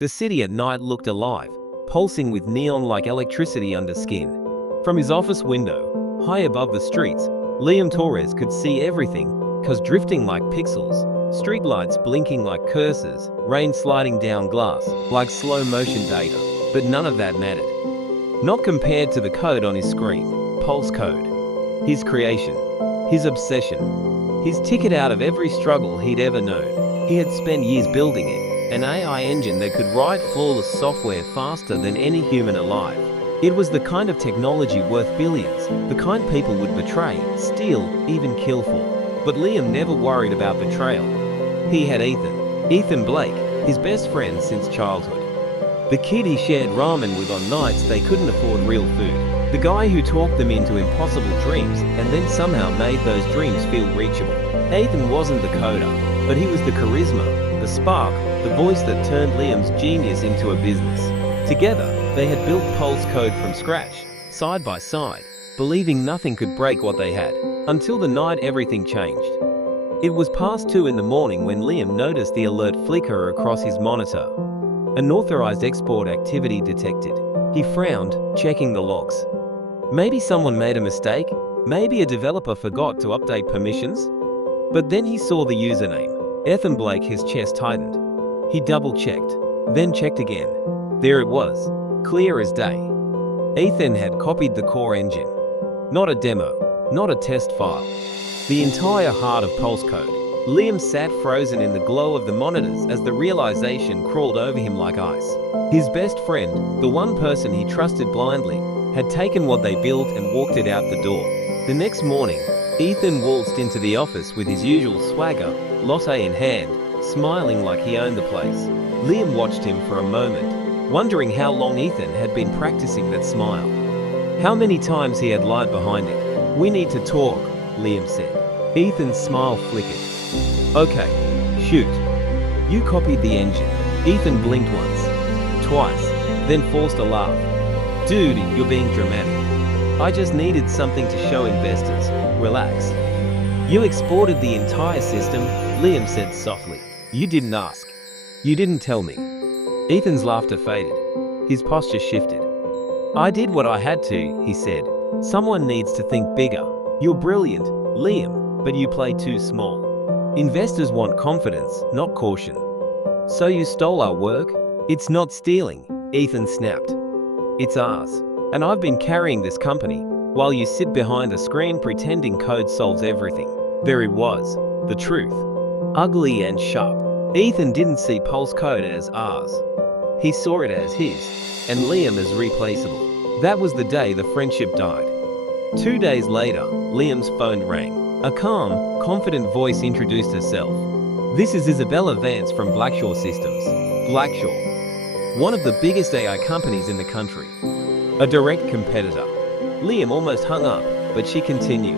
The city at night looked alive, pulsing with neon-like electricity under skin. From his office window, high above the streets, Liam Torres could see everything, cars drifting like pixels, streetlights blinking like cursors, rain sliding down glass like slow-motion data. But none of that mattered. Not compared to the code on his screen. Pulse code. His creation. His obsession. His ticket out of every struggle he'd ever known. He had spent years building it, an AI engine that could write flawless software faster than any human alive. It was the kind of technology worth billions, the kind people would betray, steal, even kill for. But Liam never worried about betrayal. He had Ethan Blake, his best friend since childhood. The kid he shared ramen with on nights they couldn't afford real food. The guy who talked them into impossible dreams and then somehow made those dreams feel reachable. Ethan wasn't the coder, but he was the charisma, the spark, the voice that turned Liam's genius into a business. Together, they had built Pulse Code from scratch, side by side, believing nothing could break what they had, until the night everything changed. It was past 2 in the morning when Liam noticed the alert flicker across his monitor. Unauthorized export activity detected. He frowned, checking the logs. Maybe someone made a mistake, maybe a developer forgot to update permissions. But then he saw the username. Ethan Blake, his chest tightened. He double-checked, then checked again. There it was, clear as day. Ethan had copied the core engine. Not a demo, not a test file. The entire heart of Pulse Code. Liam sat frozen in the glow of the monitors as the realization crawled over him like ice. His best friend, the one person he trusted blindly, had taken what they built and walked it out the door. The next morning, Ethan waltzed into the office with his usual swagger, latte in hand, smiling like he owned the place. Liam watched him for a moment, wondering how long Ethan had been practicing that smile. How many times he had lied behind it. "We need to talk," Liam said. Ethan's smile flickered. "Okay, shoot." "You copied the engine." Ethan blinked once, twice, then forced a laugh. "Dude, you're being dramatic. I just needed something to show investors. Relax." "You exported the entire system," Liam said softly. "You didn't ask. You didn't tell me." Ethan's laughter faded. His posture shifted. "I did what I had to," he said. "Someone needs to think bigger. You're brilliant, Liam, but you play too small. Investors want confidence, not caution. So you stole our work?" "It's not stealing," Ethan snapped. "It's ours. And I've been carrying this company, while you sit behind a screen pretending code solves everything." There it was, the truth. Ugly and sharp. Ethan didn't see Pulse Code as ours. He saw it as his, and Liam as replaceable. That was the day the friendship died. 2 days later, Liam's phone rang. A calm, confident voice introduced herself. "This is Isabella Vance from Blackshaw Systems." Blackshaw, one of the biggest AI companies in the country. A direct competitor. Liam almost hung up, but she continued.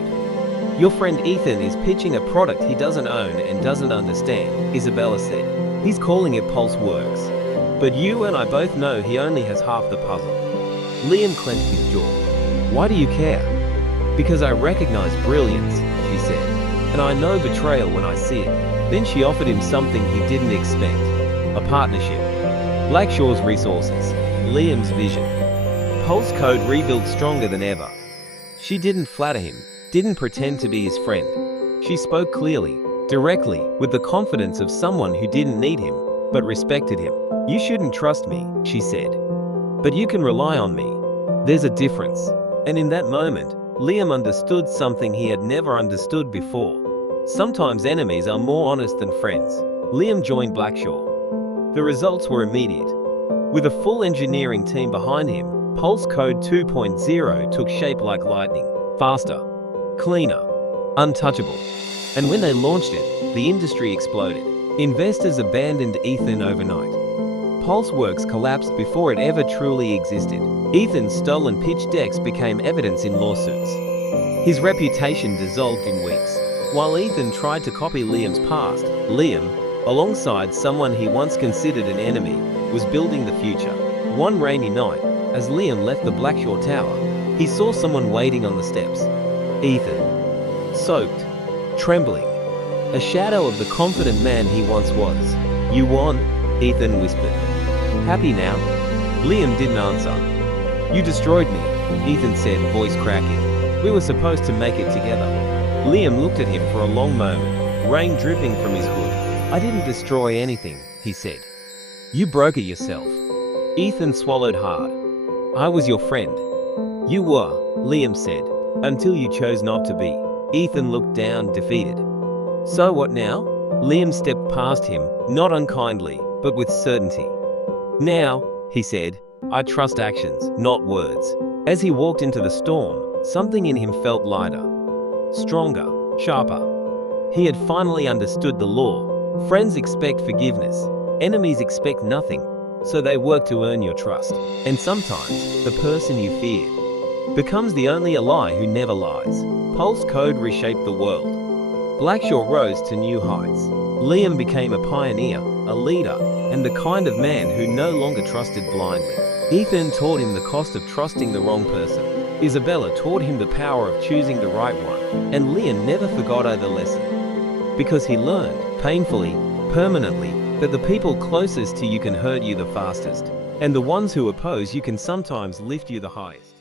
"Your friend Ethan is pitching a product he doesn't own and doesn't understand," Isabella said. "He's calling it PulseWorks. But you and I both know he only has half the puzzle." Liam clenched his jaw. "Why do you care?" "Because I recognize brilliance," she said, "and I know betrayal when I see it." Then she offered him something he didn't expect. A partnership. Blackshaw's resources. Liam's vision. Pulse Code rebuilt stronger than ever. She didn't flatter him, didn't pretend to be his friend. She spoke clearly, directly, with the confidence of someone who didn't need him, but respected him. "You shouldn't trust me," she said. "But you can rely on me. There's a difference." And in that moment, Liam understood something he had never understood before. Sometimes enemies are more honest than friends. Liam joined Blackshaw. The results were immediate. With a full engineering team behind him, Pulse Code 2.0 took shape like lightning. Faster, cleaner, untouchable. And when they launched it, the industry exploded. Investors abandoned Ethan overnight. PulseWorks collapsed before it ever truly existed. Ethan's stolen pitch decks became evidence in lawsuits. His reputation dissolved in weeks. While Ethan tried to copy Liam's past, Liam, alongside someone he once considered an enemy, was building the future. One rainy night, as Liam left the Blackshaw Tower, he saw someone waiting on the steps. Ethan. Soaked, trembling. A shadow of the confident man he once was. "You won?" Ethan whispered. Happy now? Liam didn't answer. You destroyed me, Ethan said, voice cracking. We were supposed to make it together. Liam looked at him for a long moment, rain dripping from his hood. I didn't destroy anything, he said. You broke it yourself. Ethan swallowed hard. I was your friend. You were, Liam said, until you chose not to be. Ethan looked down, defeated. So what now? Liam stepped past him, not unkindly, but with certainty. Now, he said, I trust actions, not words. As he walked into the storm, something in him felt lighter, stronger, sharper. He had finally understood the law. Friends expect forgiveness. Enemies expect nothing, so they work to earn your trust. And sometimes, the person you feared becomes the only ally who never lies. Pulse code reshaped the world. Blackshaw rose to new heights. Liam became a pioneer, a leader, and the kind of man who no longer trusted blindly. Ethan taught him the cost of trusting the wrong person. Isabella taught him the power of choosing the right one, and Liam never forgot either lesson. Because he learned, painfully, permanently, that the people closest to you can hurt you the fastest, and the ones who oppose you can sometimes lift you the highest.